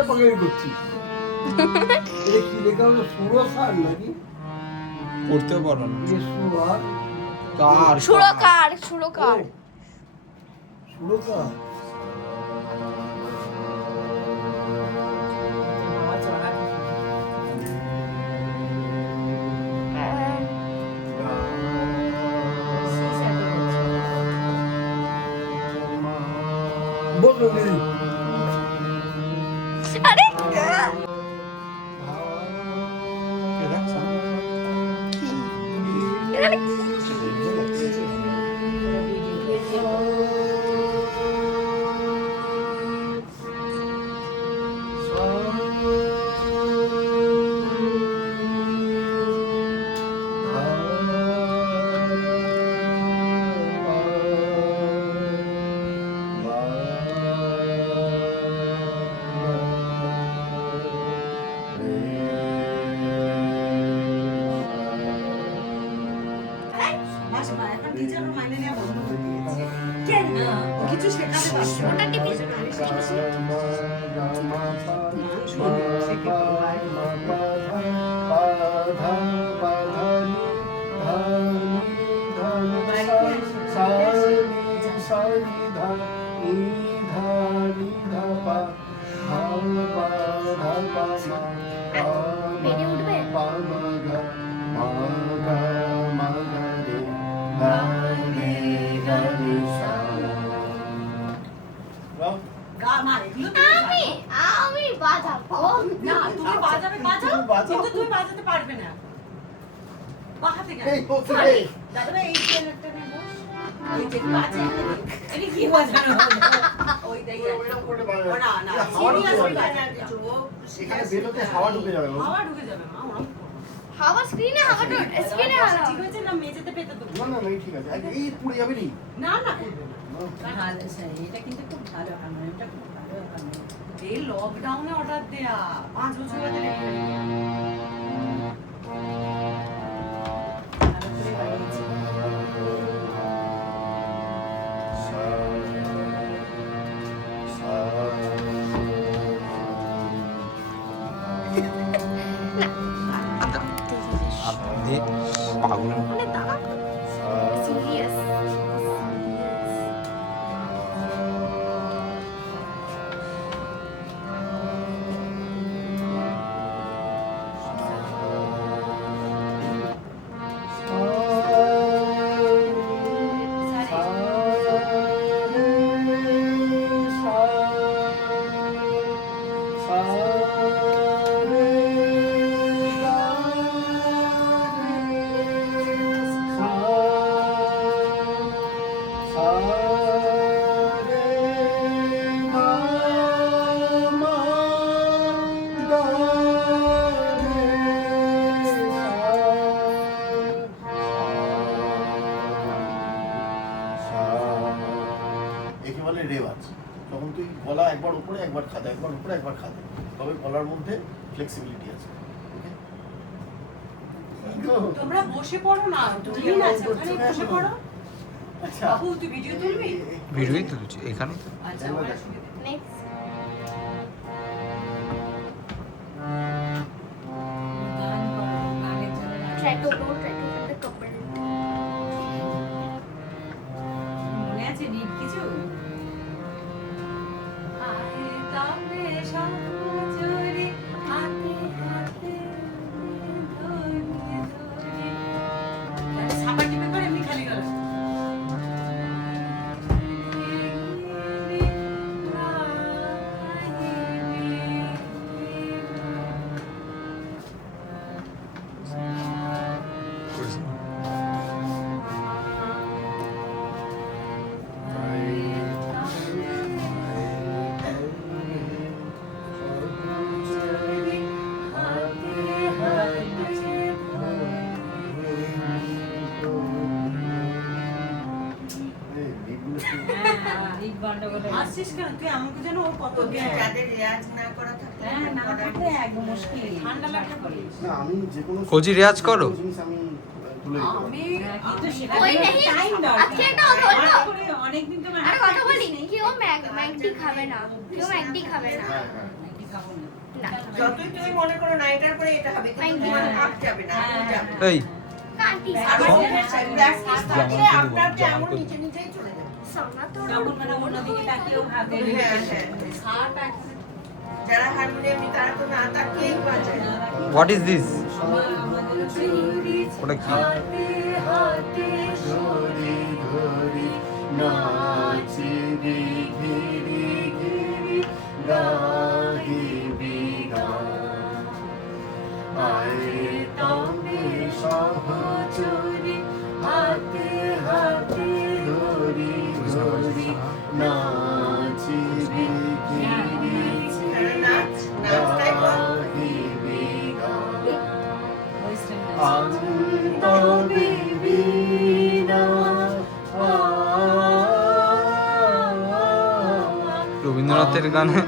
জায়গায় পাকারি করছিস? এটা কি লেখা হলো? সুরসার নাকি? পড়তেও পারো না। সুরসার কার সুরকার সুরকার সুরকার বলো দিদি। আরে এখানে কি? কিছু শেখাতে পারছো ওটা টিপি বেরিয়ে উঠবে আমি আমি বাজাবো না তুমি বাজাবে বাজাও কিন্তু তুমি বাজাতে পারবে না বাহাতে গেল দাদা ভাই এই ছেলেটা নেব এই যে বাজে এটা কি বাজানো ওই দেই না না সিরিয়াসলি বাজাতে কিছু সেখানে বেরোতে হাওয়া ঢুকে যাবে। হাওয়া ঢুকে যাবে মা ওরকম হাওয়া স্ক্রিনে হাওয়া স্ক্রিনে হাওয়া ঠিক আছে না মেঝেতে পেতে দেবো না না না ঠিক আছে। এই পুড়ে যাবে নি। না না করবে না ভালো স্যার এটা কিন্তু খুব ভালো হারমোনিয়ামটা খুব ভালো হারমোনিয়াম এই লকডাউনে অর্ডার দেয়া 5 বছর আগে ভালো করে বানিয়েছি আপনি পাগল। মানে দাঁড়া সিরিয়াস একে বলে রেওয়াজ। তখন তুই গলা একবার উপরে একবার খাদা, একবার উপরে একবার খাদা, তবে গলার মধ্যে ফ্লেক্সিবিলিটি আছে। তোমরা বসে পড়ো না ঠিক আছে ওখানে বসে পড়ো আচ্ছা বাবু তুই ভিডিও তুলবি ভিডিওই তুলছি এখানে তো। আচ্ছা ওখানে শুনে দে। নেক্সট গান করো গানের জন্য ট্রাই টু করতে কপল মনে আছে রিড কিছু আয়ে তাবে সাজরে হাতে হাতে ধরে ধরে মানে সাপা টিপে করে এমনি খালি গেল রিড গন্ডগোল আসছিস কেন তুই আমাকে যেন ও কত জ্ঞান যাদের রেয়াজ না করা থাকলে হ্যাঁ না থাকলে একদম মুশকিল ঠান্ডা লাগতে পারে না আমি যে কোনো কোচি রেয়াজ করো? জিনিস আমি তুলে দিতে পারি। আমি কিন্তু ওই সেটা নেই, টাইম আজকে একটা বলবো? অনেকদিন তো আর কথা বলি কেউ ম্যাগডি খাবে না কেউ ম্যাগডি খাবে না হ্যাঁ হ্যাঁ খাবো না। না। যতই তুমি মনে করো না এটার পরে এটা হবে কিন্তু Thank you. তোমার আপ যাবে না আপ যাবে এই কান্টি আর সব- প্র্যাকটিস থাকলে জামা আপনার কিনবো, এমন জামা নিচে নিচেই চলে যাবে সোনা তো তখন মানে অন্যদিকে তাকিয়েও ভাবে হ্যাঁ হ্যাঁ যারা হারমোনিয়াম তারা তো না তাকিয়েই বাজায় হোয়াট ইজ দিস? আমাদের হচ্ছে ওটা কি? ধরি ধরি নাচিবি ঘিরি ঘিরি গাহিবি গান। আয় তবে সহচরি হাতে হাতে ধরি ধরি নাচিবি ঘিরি ঘিরি নাচ নাচটাই বল গাহিবি গান। ওয়েস্টার্ন রবীন্দ্রনাথের গানে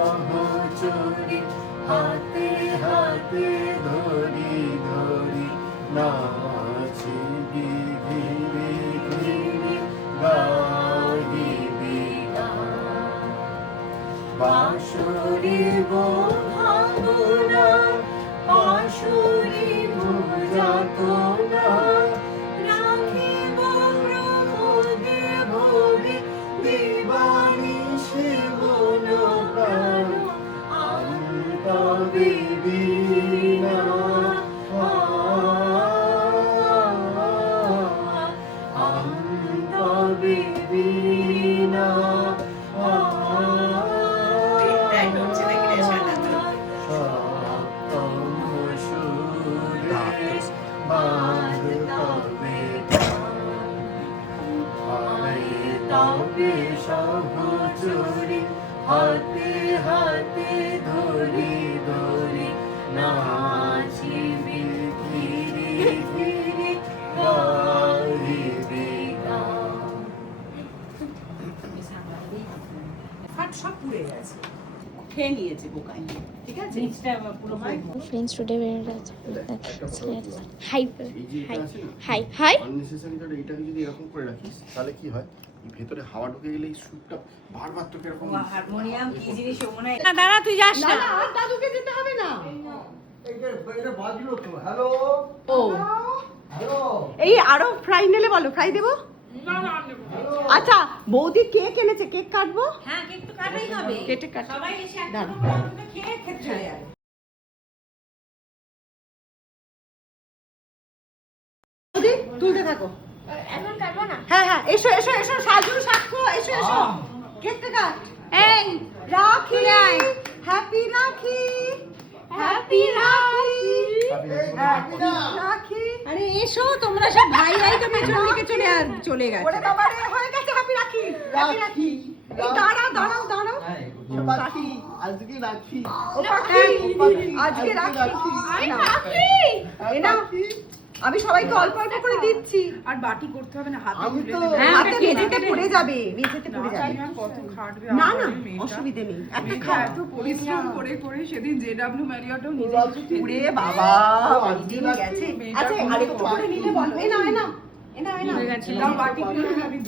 সহচরি হাতে হাতে ধরি ধরি নাচিবি ঘিরি ঘিরি গাহিবি গান। বাঁশরি ভাঙনা বাঁশরি বুঝাতনা রাখিব প্রমোদে ভরে দিবানিশি মন প্রাণ অন্তবিবীনা অন্তবিবীনা এটাই হচ্ছে নাকি রে সাজানো সপ্তম সুরে বাঁধবে তবে সহচরি হাতে হাতে ধরি ধরি নাচিবি ঘিরি ঘিরি গাহিবি গান। ফাট সব পুড়ে গেছে খেয়ে নিয়েছে বোকাই ঠিক আছে নিচটা পুরো ফ্রেন্ডস টুডে বেরিয়ে আছে হাই এই যে এটা আছে না হাই হাই আননেসেসারি কারণ এটাকে যদি এরকম করে রাখিস তাহলে কি হয় এই ভেতরে হাওয়া ঢুকে গেলে এই সুটটা বারবার তোকে এরকম হারমোনিয়াম কি জিনিস ও মনে হয় না দাঁড়া তুই যাস না দাদুকে যেতে হবে না এটা বাজলো তো হ্যালো ও হ্যালো এই আরো ফ্রাই নিলে বলো ফ্রাই দেবো আচ্ছা বৌদি কেক এনেছে কেক কাটবো হ্যাঁ কেক তো কাটাই হবে কেটে কাট সবাই এসে একটা দাঁড়া। করে খেয়ে খেতে চলে যাবে বৌদি তুলতে থাকো এখন কাটবো না হ্যাঁ হ্যাঁ এসো এসো এসো সাজু সাক্ষ্য এসো এসো কেকটা কাট এই রাখি হ্যাপি রাখি হ্যাপি রাখি রাখি আরে এসো তোমরা সব ভাই ভাই তো পেছন দিকে চলে গেছে ওরে বাবা রে হয়ে গেছে হ্যাপি রাখি হ্যাপি রাখি এই দাঁড়াও দাঁড়াও দাঁড়াও রাখি আজকে রাখি ও পাখি আজকে রাখি আরে না, রাখি এই নাও। আমি সবাইকে অল্প অল্প করে দিচ্ছি আর বাটি করতে হবে না হাতে আমি তুলে তো নেবে। হ্যাঁ, হাতে ওটা কেটে মেঝেতে কেটে পড়ে যাবে মেঝেতে পড়ে যাবে জানি আর কত খাটবে না আমার না মেয়েটা। অসুবিধে নেই একটা মেয়েটা খাও এত পরিশ্রম করে করে সেদিন জেডব্লিউ ম্যারিয়টও নিজে পুরে বাবা আজকে অনেকদিন রাখি। গেছে মেয়েটা আচ্ছা কোনো আরেকটু করে বাটি। নিলে বলো এই নাও এই নাও এই নাও এই নাও দাও বাটি খুলে আমি